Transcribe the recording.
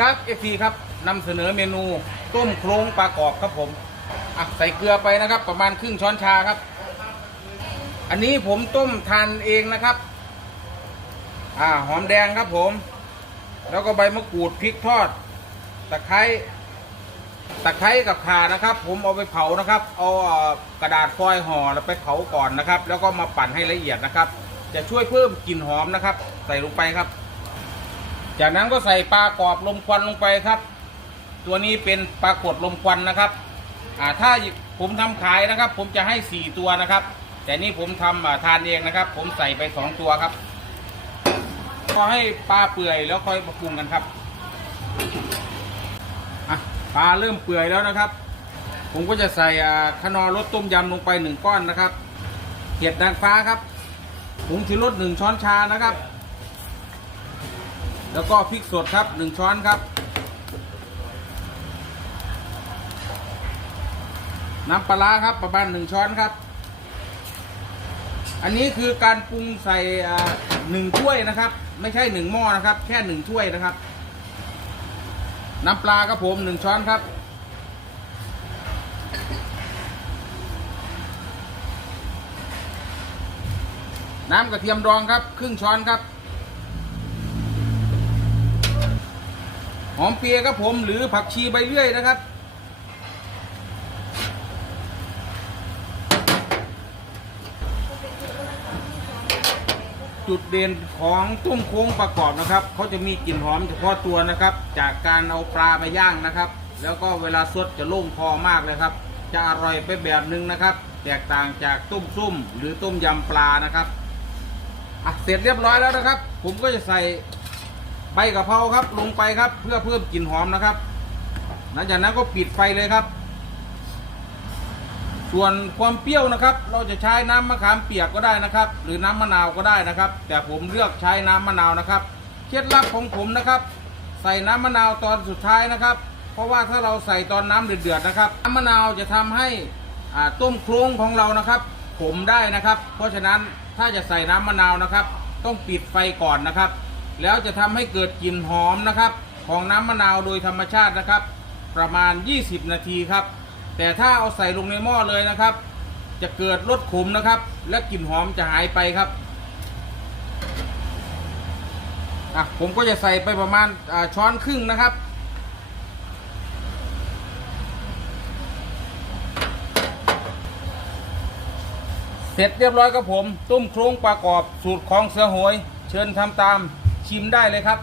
ครับเอฟีครับนำเสนอเมนูต้มโครงปลากรอบครับผมอะใส่เกลือไปนะครับ ประมาณครึ่งช้อนชาครับ อันนี้ผมต้มทานเองนะครับ อ่าหอมแดงครับผม แล้วก็ใบมะกรูดพริกทอด ตะไคร้ตะไคร้กับข่านะครับ ผมเอาไปเผานะครับ เอากระดาษฟอยล์ห่อแล้วไปเผาก่อนนะครับ แล้วก็มาปั่นให้ละเอียดนะครับ จะช่วยเพิ่มกลิ่นหอมนะครับ ใส่ลงไปครับ จากนั้นก็ใส่ปลากรอบลมควันลงไปครับ ตัวนี้เป็นปลากดลมควันนะครับอ่าถ้าผมทำขายนะครับ ผมจะให้สี่ตัวนะครับ แต่นี่ผมทำอ่าทานเองนะครับ ผมใส่ไปสองตัวครับพอให้ปลาเปื่อยแล้วค่อยปรุงกันครับอะปลาเริ่มเปื่อยแล้วนะครับ ผมก็จะใส่อ่าขนอรสต้มยำลงไปหนึ่งก้อนนะครับเห็ดนางฟ้าครับผงชูรสหนึ่งช้อนชานะครับ แล้วก็พริกสดครับหนึ่งช้อนครับ น้ำปลาครับประมาณหนึ่งช้อนครับ อันนี้คือการปรุงใส่หนึ่งถ้วยนะครับ ไม่ใช่หนึ่งหม้อนะครับ แค่หนึ่งถ้วยนะครับ น้ำปลาครับผมหนึ่งช้อนครับน้ำกระเทียมดองครับ ครึ่งช้อนครับ หอมเปียครับผมหรือผักชีใบเลื่อยนะครับ จุดเด่นของต้มโค้งประกอบนะครับเขาจะมีกลิ่นหอมเฉพาะตัวนะครับ จากการเอาปลาไปย่างนะครับ แล้วก็เวลาสดจะโล่งคอมากเลยครับ จะอร่อยไปแบบหนึ่งนะครับ แตกต่างจากต้มส้มหรือต้มยำปลานะครับอะเสร็จเรียบร้อยแล้วนะครับ ผมก็จะใส่ ใบกะเพราครับลงไปครับเพื่อเพิ่มกลิ่นหอมนะครับ หลังจากนั้นก็ปิดไฟเลยครับ ส่วนความเปรี้ยวนะครับ เราจะใช้น้ำมะขามเปียกก็ได้นะครับ หรือน้ำมะนาวก็ได้นะครับ แต่ผมเลือกใช้น้ำมะนาวนะครับ เคล็ดลับของผมนะครับ ใส่น้ำมะนาวตอนสุดท้ายนะครับ เพราะว่าถ้าเราใส่ตอนน้ำเดือดๆนะครับน้ำมะนาวจะทำให้อ่าต้มโครงของเรานะครับขมได้นะครับ เพราะฉะนั้นถ้าจะใส่น้ำมะนาวนะครับ ต้องปิดไฟก่อนนะครับ แล้วจะทำให้เกิดกลิ่นหอมนะครับ ของน้ำมะนาวโดยธรรมชาตินะครับ ประมาณ 20 นาทีครับ แต่ถ้าเอาใส่ลงในหม้อเลยนะครับ จะเกิดรสขมนะครับ และกลิ่นหอมจะหายไปครับอะผมก็จะใส่ไปประมาณช้อนครึ่งนะครับเสร็จเรียบร้อยครับผม ตุ้มโครงปลากอบสูตรของเสือโหย เชิญทำตาม ชิมได้เลยครับ